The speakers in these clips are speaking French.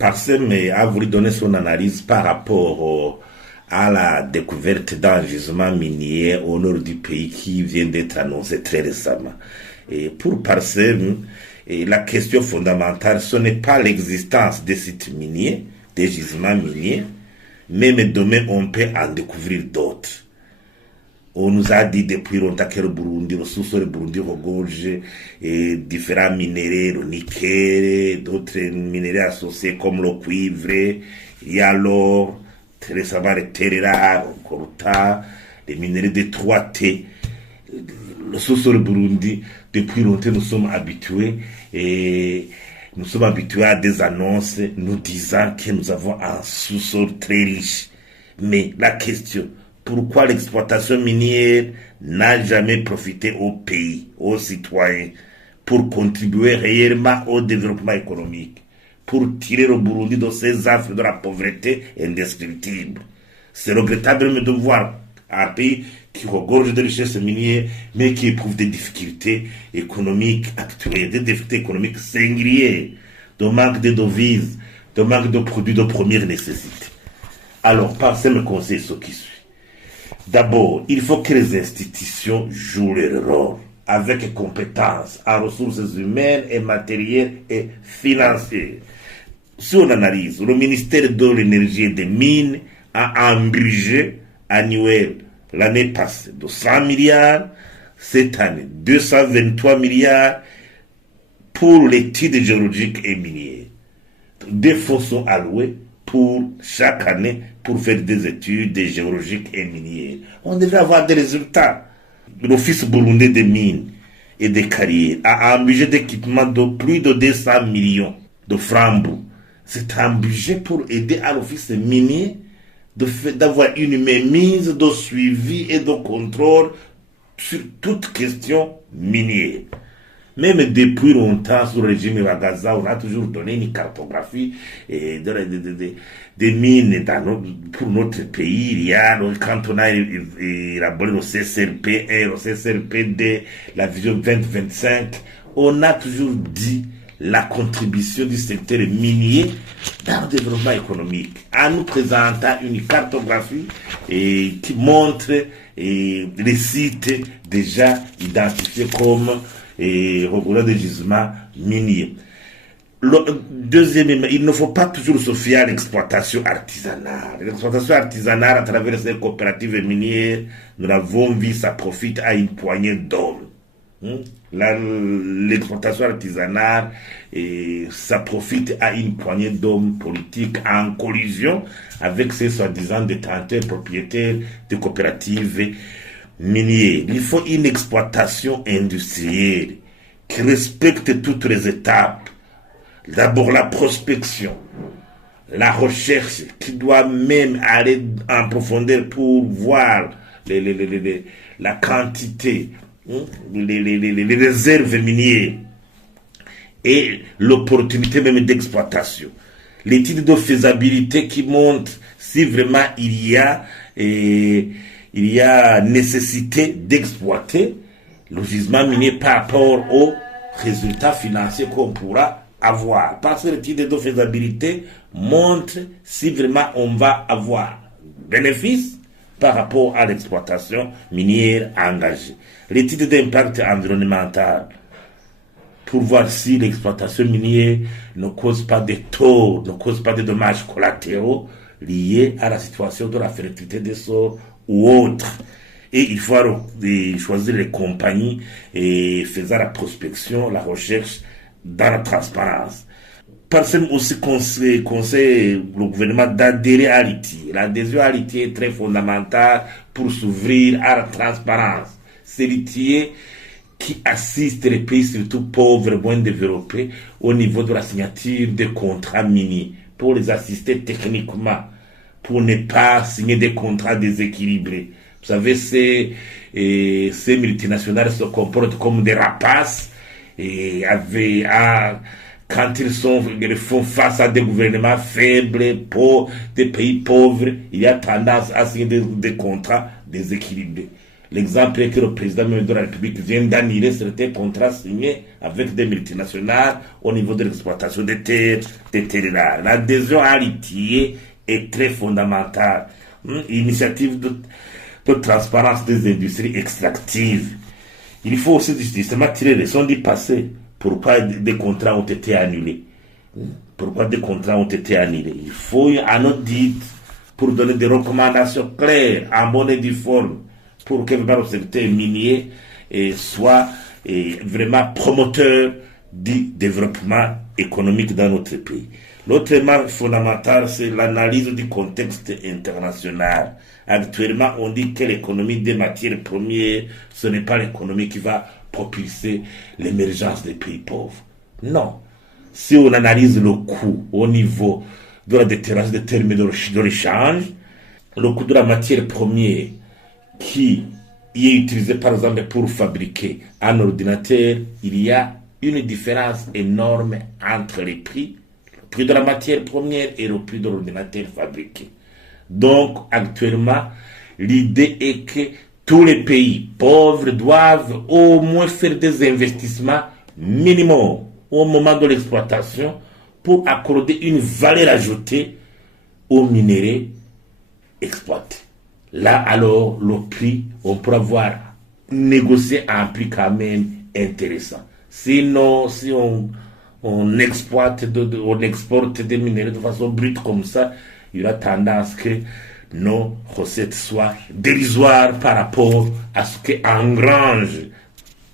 Parsem a voulu donner son analyse par rapport à la découverte d'un gisement minier au nord du pays qui vient d'être annoncé très récemment. Et pour Parsem, la question fondamentale, ce n'est pas l'existence des sites miniers, des gisements miniers, mais demain on peut en découvrir d'autres. On nous a dit depuis longtemps que le Burundi, le sous-sol du Burundi regorge différents minéraux, le nickel, d'autres minéraux associés comme le cuivre, il y a l'or, très récemment les terres rares, le coltan, les minéraux de 3T. Le sous-sol du Burundi, depuis longtemps nous sommes habitués à des annonces nous disant que nous avons un sous-sol très riche. Mais la question, pourquoi l'exploitation minière n'a jamais profité au pays, aux citoyens, pour contribuer réellement au développement économique, pour tirer le Burundi de ces affres de la pauvreté indescriptible. C'est regrettable de voir un pays qui regorge de richesses minières, mais qui éprouve des difficultés économiques actuelles, des difficultés économiques singulières, de manque de devises, de manque de produits de première nécessité. Alors, pensez me conseiller ce qui suit. D'abord, il faut que les institutions jouent leur rôle avec compétences en ressources humaines et matérielles et financières. Si on analyse, le ministère de l'énergie et des mines a un budget annuel l'année passée de 100 milliards, cette année 223 milliards pour l'étude géologique et minière. Des fonds sont alloués pour chaque année pour faire des études géologiques et minières. On devrait avoir des résultats. L'Office burundais des mines et des carrières a un budget d'équipement de plus de 200 millions de francs. C'est un budget pour aider à l'office minier d'avoir une mainmise de suivi et de contrôle sur toute question minière. Même depuis longtemps, sous le régime Bagaza, on a toujours donné une cartographie des mines pour notre pays. Quand on a élaboré le CSRP 1, le CSRP 2, la vision 2025, on a toujours dit la contribution du secteur minier dans le développement économique, en nous présentant une cartographie qui montre les sites déjà identifiés comme regorgeant des gisements miniers. Deuxièmement, il ne faut pas toujours se fier à l'exploitation artisanale. L'exploitation artisanale à travers ces coopératives minières, nous l'avons vu, ça profite à une poignée d'hommes. L'exploitation artisanale, ça profite à une poignée d'hommes politiques en collision avec ces soi-disant détenteurs propriétaires de coopératives minières. Il faut une exploitation industrielle qui respecte toutes les étapes. D'abord la prospection, la recherche qui doit même aller en profondeur pour voir la quantité, les réserves minières et l'opportunité même d'exploitation. L'étude de faisabilité qui montre si vraiment il y a nécessité d'exploiter le gisement minier par rapport aux résultats financiers qu'on pourra avoir. Parce que l'étude de faisabilité montre si vraiment on va avoir bénéfice par rapport à l'exploitation minière engagée. L'étude d'impact environnemental pour voir si l'exploitation minière ne cause pas de tort, ne cause pas de dommages collatéraux liés à la situation de la fertilité des sols ou autres. Et il faut choisir les compagnies et faisant la prospection, la recherche dans la transparence. Parsem aussi conseille le gouvernement d'adhérer à l'ITIE. L'adhésion à l'ITIE est très fondamentale pour s'ouvrir à la transparence. C'est l'ITIE qui assiste les pays, surtout pauvres, moins développés, au niveau de la signature des contrats miniers, pour les assister techniquement, pour ne pas signer des contrats déséquilibrés. Vous savez, ces multinationales se comportent comme des rapaces quand ils font face à des gouvernements faibles, des pays pauvres, il y a tendance à signer des contrats déséquilibrés. L'exemple est que le président même de la République vient d'annuler certains contrats signés avec des multinationales au niveau de l'exploitation des terres rares. L'adhésion à l'ITIE est très fondamentale. Initiative de transparence des industries extractives. Il faut aussi justement tirer les leçons du passé. Pourquoi des contrats ont été annulés? Pourquoi des contrats ont été annulés? Il faut un audit pour donner des recommandations claires, en bonne et due forme, pour que le secteur minier soit vraiment promoteur du développement économique dans notre pays. L'autre élément fondamental, c'est l'analyse du contexte international. Actuellement, on dit que l'économie des matières premières, ce n'est pas l'économie qui va propulser l'émergence des pays pauvres. Non. Si on analyse le coût au niveau de la déterrage des termes de l'échange, le coût de la matière première qui est utilisé par exemple pour fabriquer un ordinateur, il y a une différence énorme entre le prix de la matière première et le prix de l'ordinateur fabriqué. Donc actuellement, l'idée est que tous les pays pauvres doivent au moins faire des investissements minimums au moment de l'exploitation pour accorder une valeur ajoutée aux minéraux exploités. Là, alors, le prix, on pourra voir négocier à un prix quand même intéressant. Sinon, si on exporte des minéraux de façon brute comme ça, il y aura tendance que nos recettes soient dérisoires par rapport à ce qu'engrangent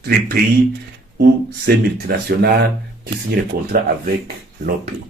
les pays ou ces multinationales qui signent les contrats avec nos pays.